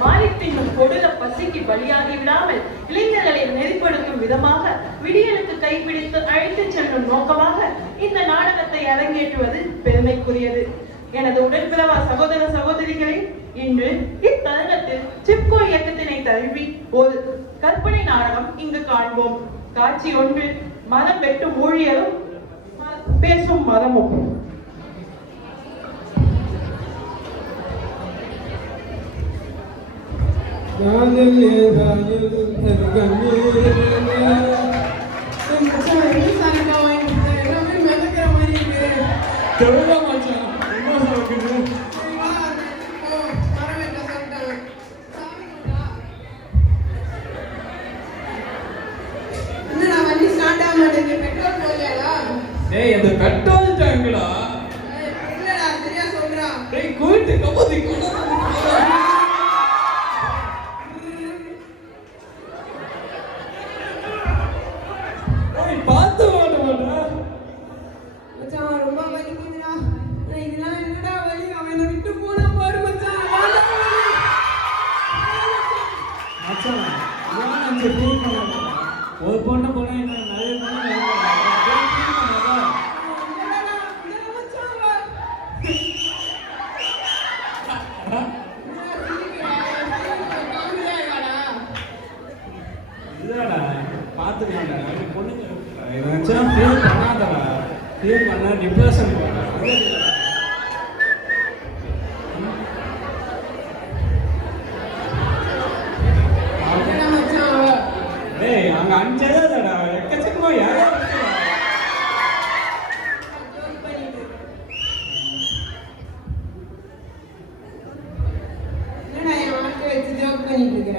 மாறித்தின்னும் கொடூர பசிக்கு பலியாகி விடாமல் இளைஞர்களை நெறிப்படுத்தும் விதமாக விடியலுக்கு கைப்பிடித்து அழைத்துச் செல்லும் நோக்கமாக இந்த நாடகத்தை அரங்கேற்றுவது பெருமைக்குரியது. எனது உடன்பிறவா சகோதர சகோதரிகளே, இன்று இத்தருணத்தில் சிப்கோ இயக்கத்தினை தழுவி ஒரு கற்பனை நாடகம் இங்கு காண்போம். காட்சி ஒன்று, மரம் வெட்டும் ஊழியரும் பேசும் மரமும். பெட்ரோல் டேங்க்டா இல்லடா சரியா சொல்றா. டேய் கூட்டி கபதி பார்த்து மாட்டா மச்சான் ரொம்ப வலிக்குதுடா. இதெல்லாம் என்னடா வலி? அவனை விட்டு போனா பாரு மச்சான். மச்சான் நான் அந்த ஃபீல் பண்ணல. ஒரு பொண்ணு போனா என்ன நிறைய பொண்ணு இல்லடா பாத்துக்கடா பொண்ணுங்க ஏதாச்சும் ஃபீல் பண்ணாதடா. ஃபீல் பண்ணா டிப்ரஷன் போறா. டேய் அங்க அஞ்சேதடா எக்கச்சக்கமா யாரோ என்னடா என் வார்த்தை வச்சு ஜோக் பண்ணிட்டு இருக்கற?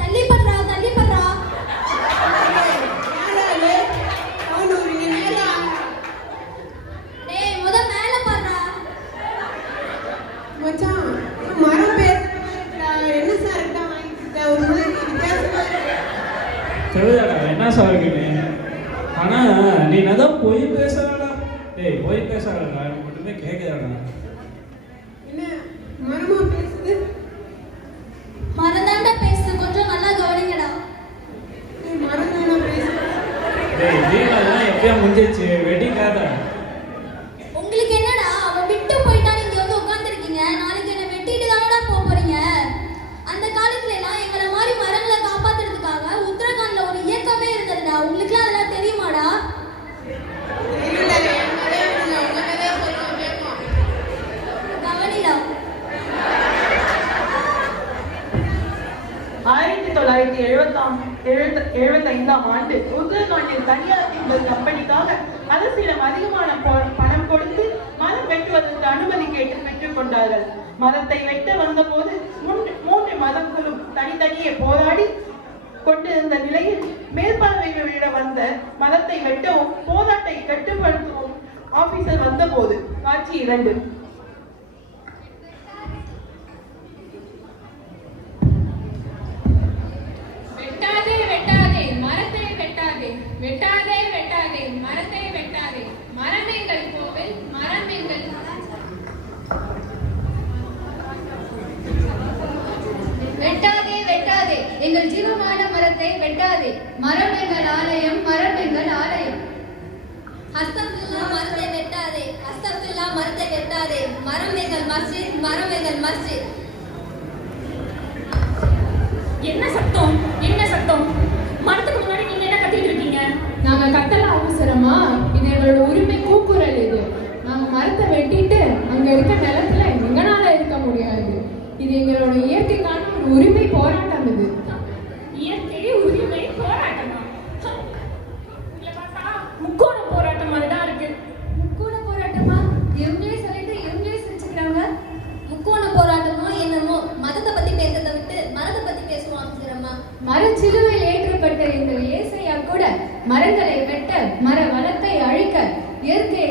தள்ளி பண்றா தள்ளி பண்றா. யாராலே அவனூர் இங்க மேல டேய் முத மேல பண்றா. மச்சான் மரம் பேசுறா. என்ன சார் கிட்ட வாங்கிட்ட ஒரு மாதிரி வித்தியாசமா இருக்கு. தெரியுதாடா என்ன சொல்றீங்க? ஆனா நீ நதான் போய் பேசுறடா. டேய் போய் பேசுறடா எனக்கு மட்டுமே கேக்குதாடா. என்ன மரமா பேசுது? மறந்தாண்டா பேசு, கொஞ்சம் நல்லா கவனிங்கடா. மரம் தானே பேசுது. டேய் நீலாம் எப்படியா முடிஞ்சிச்சு வெட்டிக்காத. உங்களுக்கு என்னடா அவன் விட்டு போயிட்டா நீங்க வந்து உட்கார்ந்திருக்கீங்க. நாளைக்கு என்ன வெட்டிட்டு தானடா போக போறீங்க. அந்த காலத்துல எல்லாம் எங்களை மாதிரி மரங்களை காப்பாத்துறதுக்காக உத்தரகாண்ட்ல ஒரு இயக்கமே இருந்ததுடா. உங்களுக்கு அதெல்லாம் தெரியுமாடா? தெரியல என்னடா இல்ல உனக்கே சொல்றேன் கேட்கும். கவனிடா. 1975ஆம் ஆண்டு உத்தரகாண்டில் தனியார் திம்பல் கம்பெனிக்காக அரசிடம் அதிகமான பணம் கொடுத்து மரம் வெட்டுவதற்கு அனுமதி கேட்டு பெற்றுக் கொண்டார்கள். மரத்தை வெட்ட வந்தபோது மூன்று மதங்களும் தனித்தனியே போராடி கொண்டிருந்த நிலையில் மேற்பார்வையிட வந்த மரத்தை வெட்டவும் போராட்டத்தை கட்டுப்படுத்தவும் ஆபீசர் வந்தபோது. காட்சி 2. வெட்டாதே வெட்டாதே மரத்தை வெட்டாதே, வெட்டாதே வெட்டாதே மரத்தை வெட்டாதே. மரம் எங்கள் கோவில், மரம் எங்கள் வெட்டாதே வெட்டாதே எங்கள் ஜீவமான மரத்தை வெட்டாதே. மரம் எங்கள் ஆலயம், மரம் எங்கள் ஆலயம். அஸ்தக்ஃபிருல்லா மரத்தை வெட்டாதே, அஸ்தக்ஃபிருல்லா மரத்தை வெட்டாதே. மரம் எங்கள் மஸ்ஜித், மரம் எங்கள் மஸ்ஜித். என்ன சத்தம்? என்ன சத்தம்? மரத்துக்கு முன்னாடி நீங்க என்ன கத்திட்டு இருக்கீங்க? நாங்க கத்தல அவசரமா, இது எங்களோட உரிமை கூக்குரல். இது நாங்க மரத்தை வெட்டிட்டு அங்க இருக்க நிலத்துல எங்கனால இருக்க முடியாது. இது எங்களோட இயற்கைக்கான ஒரு உரிமை போராட்டம். இது இயற்கை உரிமை போராட்டமா? உங்களை பார்த்தா முக்கோண போராட்டம் மாதிரிதான் இருக்கு. முக்கோண போராட்டமா? இவங்களே சொல்லிட்டு இவங்களே சிரிச்சுக்கிறாங்க. முக்கோண போராட்டமோ என்னமோ, மதத்தை பத்தி பேசுறதை விட்டு மரத்தை பத்தி பேசுவாங்க சிரமா. மரச்சிலுவையில் ஏற்றப்பட்ட எங்கள் ஏசையா கூட மரங்களை வெட்ட, மர வளத்தை அழிக்க, இயற்கையை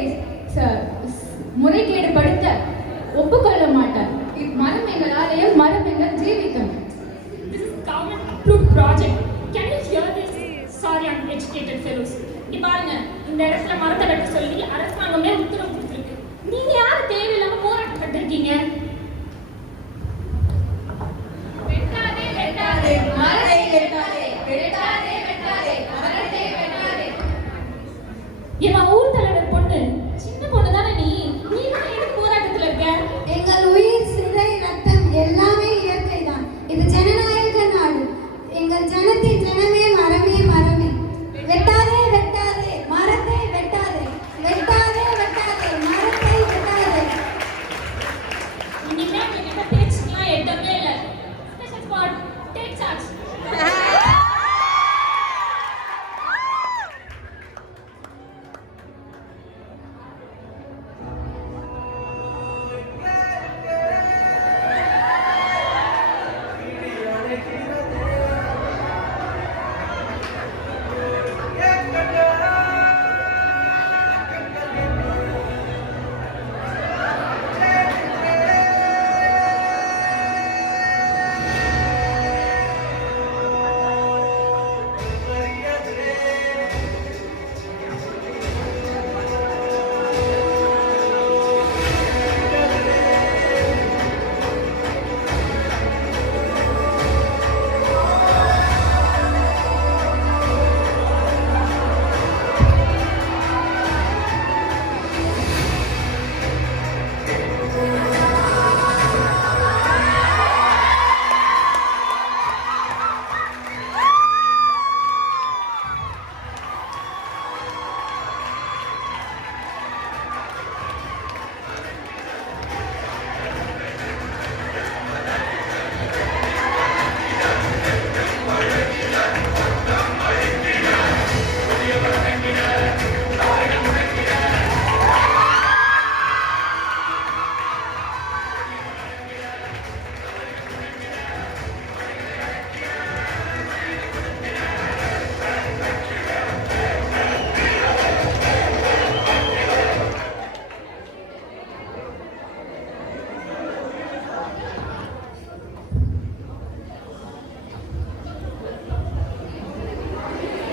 முறைகேடுபடுத்த ஒப்புக்கொள்ள மாட்டார். மரம் எங்கள் ஆலயம், மரம் எங்கள் ஜீவிతం. This is government approved project. Can you hear this? Sorry, uneducated fellows. இங்க பாருங்க, இந்த இடத்துல மரத்தை வெட்ட சொல்லி அரசாங்கமே உத்தரவு கொடுத்திருக்கு. நீங்க யாரு தேவையில்லாம போராட்டம் கட்டிருக்கீங்க? நான் எட்டவே இல்லை. Special spot take charge.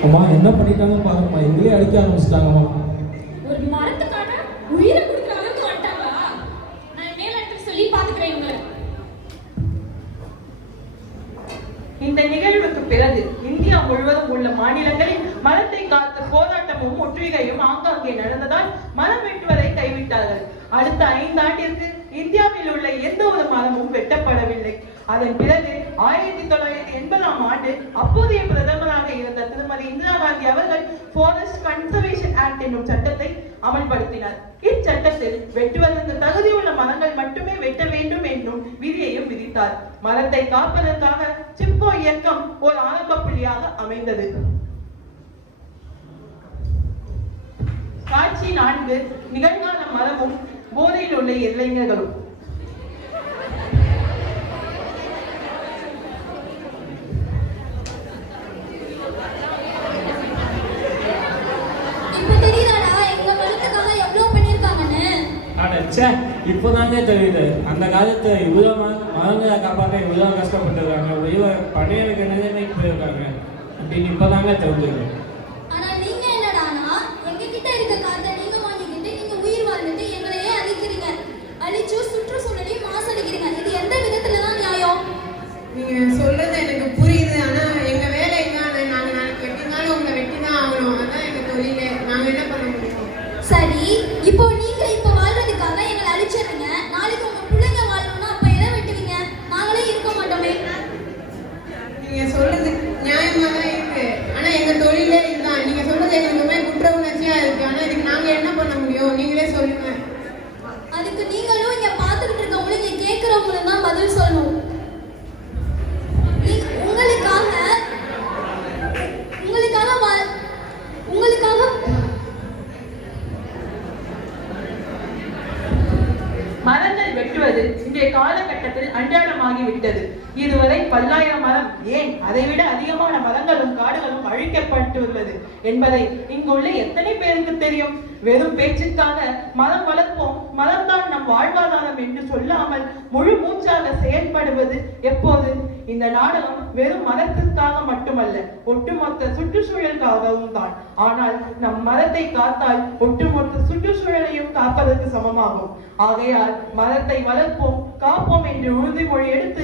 அம்மா என்ன பண்ணிட்டாங்க பாருங்கம்மா, எங்களே அடிக்க ஆரம்பிச்சிட்டாங்கம்மா. ஒரு மரத்துக்கான உயிரை கொடுக்குற அளவுக்கு வந்துட்டாங்களா? நான் மேல இடத்துல சொல்லி பாத்துக்கிறேன் உங்களை. இந்த நிகழ்வுக்கு பிறகு இந்தியா முழுவதும் உள்ள மாநிலங்களில் மரத்தை காத்த போராட்டமும் முற்றுகையும் ஆங்காங்கே நடந்ததால் மரம் வெட்டுவதை கைவிட்டார்கள். அடுத்த 5 ஆண்டிற்கு இந்தியாவில் உள்ள எந்த ஒரு மரமும் வெட்டப்படவில்லை. அதன் பிறகு 1980ஆம் ஆண்டு அப்போதைய பிரதமராக இருந்த திருமதி இந்திரா காந்தி அவர்கள் ஃபாரஸ்ட் கன்சர்வேஷன் ஆக்ட் என்னும் சட்டத்தை அமல்படுத்தினார். இச்சட்டத்தில் வெட்டுவதற்கு தகுதியுள்ள மரங்கள் மட்டுமே வெட்ட வேண்டும் என்னும் விதியையும் விதித்தார். மரத்தை காப்பதற்காக சிப்கோ இயக்கம் ஒரு ஆரம்ப புள்ளியாக அமைந்தது. காட்சி 4 நிகழ்கால மரமும் போதையில் உள்ள இளைஞர்களும். இப்போதாங்க தெரியுது, அந்த காலத்து இவ்வளோ மரங்களை காப்பாற்ற இவ்வளோ கஷ்டப்பட்டுருக்காங்க, இவ்வளோ பணியாளருக்கு நிலைமைக்கு போயிருக்காங்க அப்படின்னு இப்போதாங்க தெரிஞ்சுது. ஆனா நீங்க என்னடானா எங்ககிட்ட இருக்க காத்தை நீங்க வாங்கிக்கிட்டு நீங்க உயிர் வாழ்ந்துட்டு எங்களையே அழிக்கிறீங்க, அழிச்சு சுற்றுச்சூழலையும் மாசடிக்கிறீங்க. இது எந்த விதத்துல தான் நியாயம்? நீங்க சொல்றது எனக்கு புரியுது. ஆனா எங்க வேலை இதானே, நாங்க நாளைக்கு வெட்டினாலும் உங்களை வெட்டிதான் ஆகணும். அதான் எங்க தொழிலே. நாங்க என்ன பண்ண முடியும்? சரி, இப்போ நீங்க இப்ப வாழ்றதுக்காக எங்களை அழிச்சிடுறீங்க. நாளைக்கு உங்க பிள்ளைங்க வாழணும்னா அப்ப எதை வெட்டுவீங்க? நாங்களே இருக்க மாட்டோமே. நீங்க சொல்றது நியாயமா தான் இருக்கு. ஆனா எங்க தொழிலே இதுதான். நீங்க சொல்றது எங்களுக்கு குற்ற உணர்ச்சியா இருக்கு. ஆனா இதுக்கு நாங்க என்ன பண்ண முடியும்? நீங்களே சொல்லுங்க. அதுக்கு நீங்களும் இங்க பாத்துக்கிட்டு இருக்கவங்களும் இங்க கேட்கறவங்களும் தான் பதில் சொல்லணும். மரங்கள் வெட்டுவது இன்றைய காலகட்டத்தில் அன்றாடமாகிவிட்டது. இதுவரை 10,000 மரம், ஏன் அதைவிட அதிகமான மரங்களும் காடுகளும் அழிக்கப்பட்டுள்ளது என்பதை இங்குள்ள எத்தனை பேருக்கு தெரியும்? வெறும் பேச்சுக்காக மரம் வளர்ப்போம், மரம்தான் நம் வாழ்வாதாரம் என்று சொல்லாமல் முழு மூச்சாக செயல்படுவது எப்போது? இந்த நாடகம் வெறும் மரத்திற்காக மட்டுமல்ல, ஒட்டுமொத்த சுற்றுச்சூழலுக்காகவும் தான். ஆனால் நம் மரத்தை காத்தால் ஒட்டுமொத்த சுற்றுச்சூழலையும் காப்பதற்கு சமமாகும். ஆகையால் மரத்தை வளர்ப்போம், காப்போம் என்று உறுதிமொழி எடுத்து